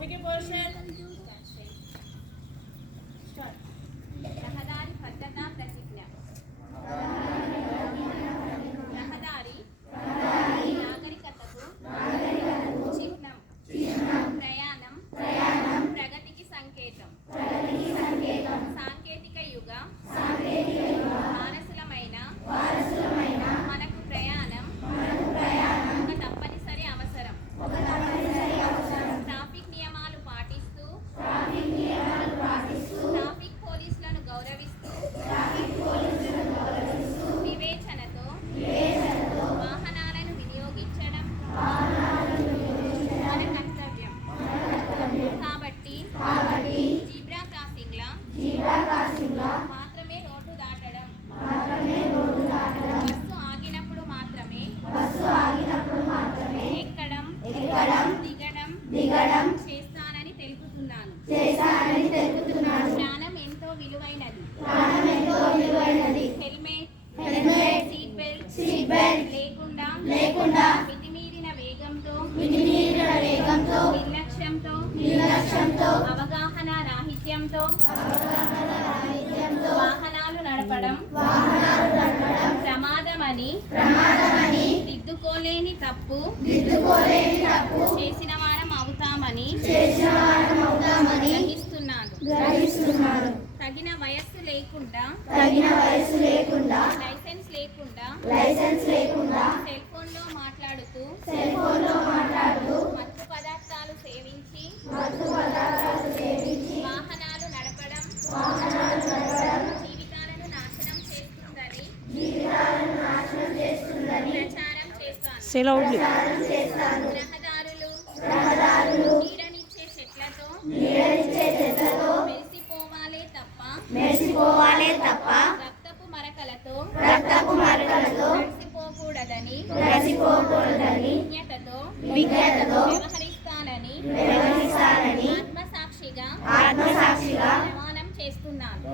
Make a portion. Start. రహదారి భద్రతా ప్రతిజ్ఞ. రహదారి నాగరికతకు చిహ్నం. ప్రయాణం ప్రగతికి సంకేతం. సాంకేతిక యుగ వారసులమైన మనకు ప్రయాణం ఒక తప్పనిసరి అవసరం. ట్రాఫిక్ నియమాలు పాటిస్తూ ట్రాఫిక్ పోలీసులను గౌరవిస్తూ వివేచనతో వాహనాలను వినియోగించడం మన కర్తవ్యం. కాబట్టి జీబ్రా క్రాసింగ్ల మాత్రమే రోడ్డు దాటడం, బస్సు ఆగినప్పుడు మాత్రమే ఎక్కడం దిగడం చేస్తానని తెలుపుతున్నాను. ప్రాణం ఎంతో విలువైనది. హెల్మెట్ సీట్ బెల్ట్ లేకుండా మితిమీరిన వేగంతో నిర్లక్ష్యంతో అవగాహన రాహిత్యంతో వాహనాలు నడపడం ప్రమాదమని దిద్దుకోలేని తప్పు చేసిన వారం అవుతామని గ్రహిస్తున్నాను. తగిన వయస్సు లేకుండా లైసెన్స్ లేకుండా సెల్ ఫోన్లో మాట్లాడుతూ మత్తు పదార్థాలు సేవించి వాహనాలు నడపడం జీవితాలను నాశనం చేస్తుందని ప్రచారం చేస్తాను. రహదారులు నీడనిచ్చే చెట్లతో మెరిసిపోవాలే తప్ప రక్తపు మరకలతో మెరిసిపోకూడదని విజ్ఞతతో వ్యవహరిస్తానని ఆత్మసాక్షిగా ప్రమాణం చేస్తున్నాను.